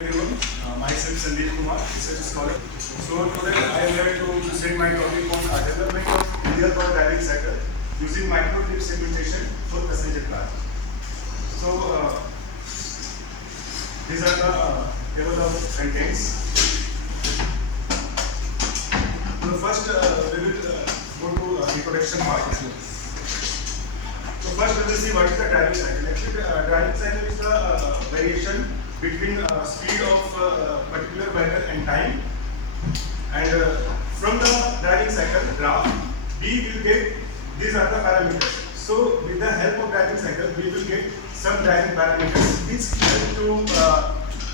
Everyone, myself Sandeep Kumar, research scholar. So today I am here to present my topic on development of real power driving cycle using microclip segmentation for passenger car. So these are the table of contents. So first we will go to introduction part. So first we will see what is the driving cycle. Actually, driving cycle is the variation between speed of particular vehicle and time, and from the driving cycle graph we will get these are the parameters. So with the help of driving cycle we will get some driving parameters which help to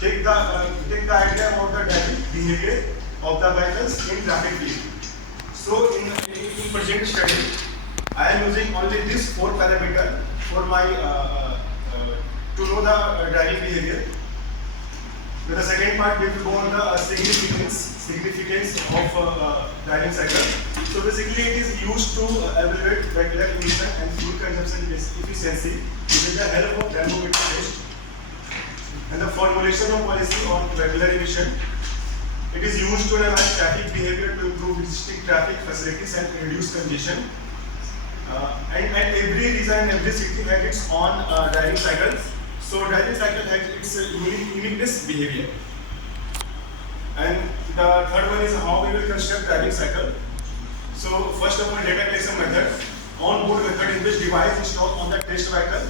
take the idea of the driving behavior of the vehicles in traffic field. So in present study I am using only these four parameters for my to know the driving behavior. So the second part we will go on the significance of driving cycle. So basically it is used to evaluate vehicular emission and fuel consumption efficiency with the help of thermometer test and the formulation of policy on vehicular emission. It is used to analyze traffic behavior to improve existing traffic facilities and reduce congestion. And every region, every city has its own driving cycles. So driving cycle has its uniqueness behavior. And the third one is how we will construct driving cycle. So first of all, data collection method, on board method in which device is installed on the test vehicle.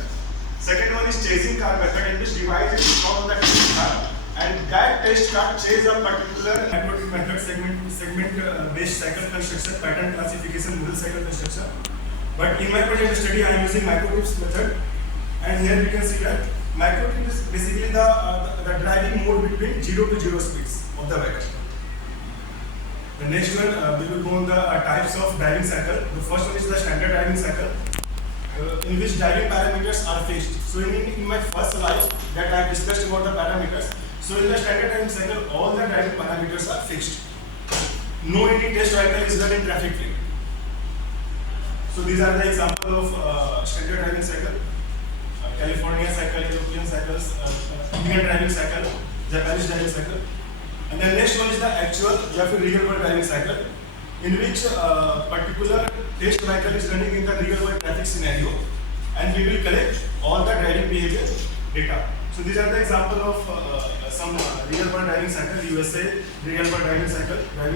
Second one is chasing car method in which device is installed on the test car, and that test car chase a particular microclip method, segment based cycle construction, pattern classification, model cycle construction. But in my project study I am using microclips method, and here we can see that microclip is basically the driving mode between 0 to 0 speeds of the vehicle. The next one we will go on the types of driving cycle. The first one is the standard driving cycle, in which driving parameters are fixed. So in my first slide that I have discussed about the parameters. So in the standard driving cycle all the driving parameters are fixed. No any test vehicle is done in traffic field. So these are the example of standard driving cycle. California cycle, European cycles, Indian driving cycle, Japanese driving cycle. And the next one is the actual real world driving cycle, in which particular test vehicle is running in the real world traffic scenario, and we will collect all the driving behavior data. So these are the example of some real world driving cycle, USA real world driving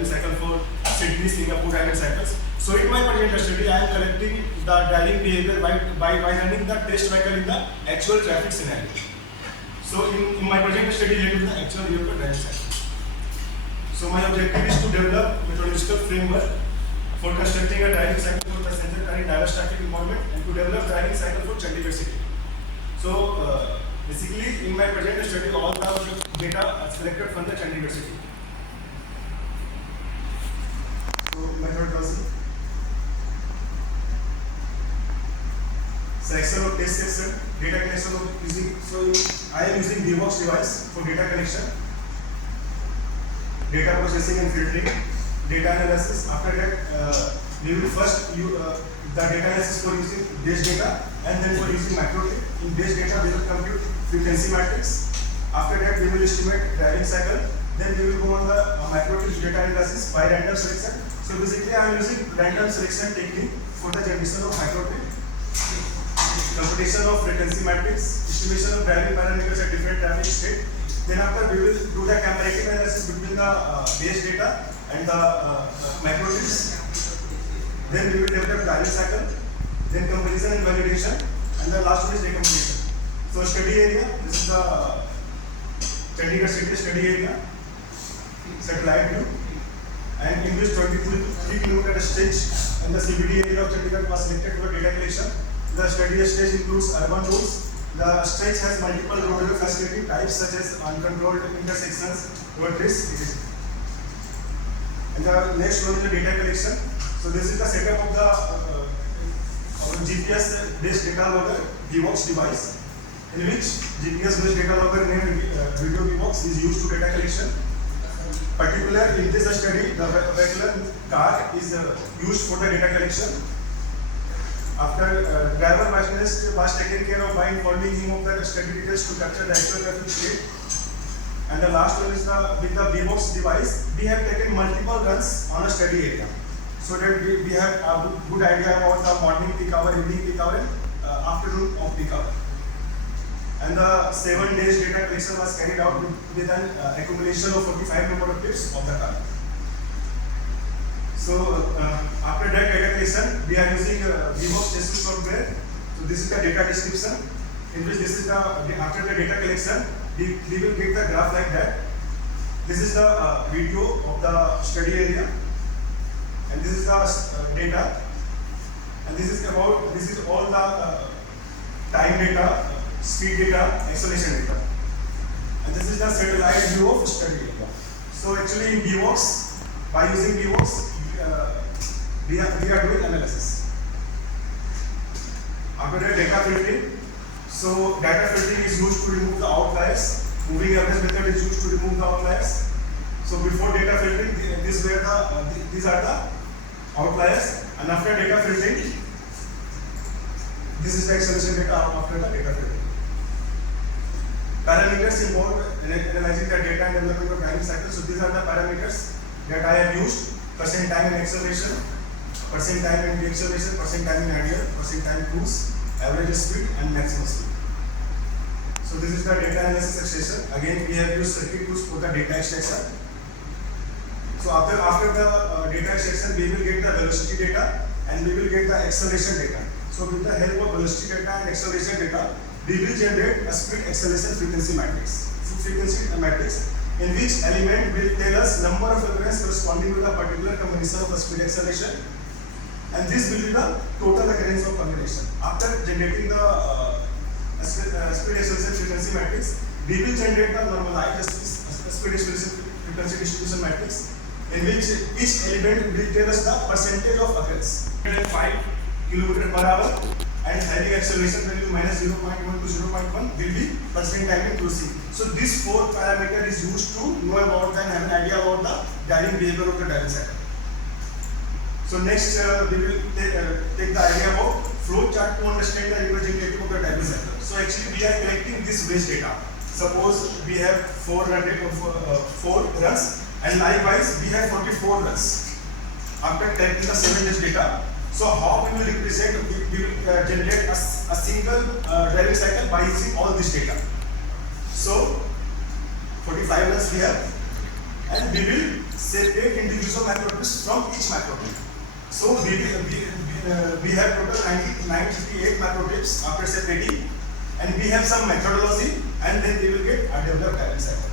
cycle for Sydney, Singapore driving cycles. So in my project study, I am collecting the driving behavior by running the test vehicle in the actual traffic scenario. So in my project study related to the actual real world driving cycle. So my objective is to develop methodological framework for constructing a driving cycle for passenger car in diverse traffic environment, and to develop driving cycle for Chandigarh city. So basically in my project study all the data are selected from the Chandigarh city. So method was selection of test section, data collection of using. So I am using DevOps device for data collection, data processing and filtering, data analysis. After that, we will first use the data analysis for using base data, and then for using microclip. In base data, we will compute frequency matrix. After that, we will estimate driving cycle. Then we will go on the microclip data analysis by random selection. So basically, I am using random selection technique for the generation of microclip, computation of frequency matrix, estimation of driving parameters at different traffic state. Then after we will do the comparative analysis between the base data and the microclips. Then we will develop driving cycle, then comparison and validation, and the last one is recommendation. So study area, this is the Chandigarh city study area, satellite view, and in which 23 km stretch and the CBD area of Chandigarh was selected for data collection. The study stage includes urban roads. The stretch has multiple roadway facility types such as uncontrolled intersections, road trees, etc. And the next one is the data collection. So this is the setup of the GPS based data logger DevOps device, in which GPS based data logger named Video DevOps is used to data collection. Particularly in this study, the vehicular car is used for the data collection. After driver machinist was taken care of by informing him of the study details to capture the actual traffic state. And the last one is with the VBox device, we have taken multiple runs on a study area. So that we have a good idea about the morning peak hour, evening peak hour, and afternoon of peak hour. And the 7 days data collection was carried out with an accumulation of 45 number of trips of the car. So after that data collection, we are using VBox testing software. So this is the data description, in which this is the after the data collection, we will get the graph like that. This is the video of the study area, and this is the data, and this is all the time data, speed data, acceleration data, and this is the satellite view of study area. So actually in VBox, by using VBox, we are doing analysis. After that, data filtering. So data filtering is used to remove the outliers. Moving average method is used to remove the outliers. So before data filtering, these are the outliers, and after data filtering, this is the acceleration data after the data filtering. Parameters involved in analyzing the data and developing of driving cycle. So these are the parameters that I have used: percent time in acceleration, percent time in deceleration, percent time in ideal, percent time cruise, average speed, and maximum speed. So this is the data analysis extraction. Again, we have used circuit tools for the data extraction. So after the data extraction, we will get the velocity data and we will get the acceleration data. So with the help of velocity data and acceleration data, we will generate a speed acceleration frequency matrix. In which element will tell us number of occurrences corresponding to the particular combination of the speed acceleration, and this will be the total occurrence of combination. After generating the speed acceleration frequency matrix, we will generate the normalized speed acceleration frequency distribution matrix, in which each element will tell us the percentage of occurrence. 5 km per hour and having acceleration value minus 0.1 to 0.1 will be percent time in cruising. So this 4 parameter is used to know about and have an idea about the driving behavior of the driving cycle. So next we will take the idea about flow chart to understand the representative of the driving cycle. So actually we are collecting this base data. Suppose we have 4 runs, and likewise we have 44 runs. After collecting the 7 days data, so how we will represent? We will generate a single driving cycle by using all this data. So 45 runs we have, and we will separate individual macrotrips from each macrotrip. So we have total 958 macrotrips after separating, and we have some methodology, and then we will get a developed driving cycle.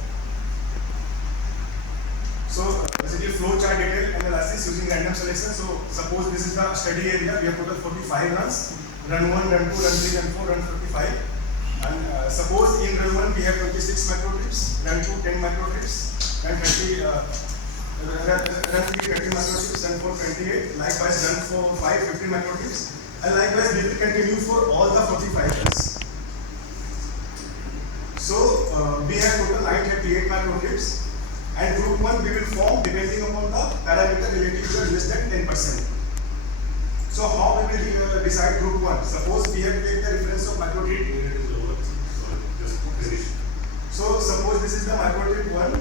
So basically flow chart detail analysis using random selection. So suppose this is the study area, we have total 45 runs, run 1, run 2, run 3, run 4, run 45. And suppose in run 1 we have 26 macrotrips, run 2 10 macrotrips, run 30 macrotrips, run 4 28, likewise run 5 50 macrotrips, and likewise we will continue for all the 45 runs. So we have total 938 macrotrips. And group 1 we will form depending upon the parameter related to less than 10%. So how we will decide group 1? Suppose we have taken the reference of macrotrip. So suppose this is the macrotrip 1.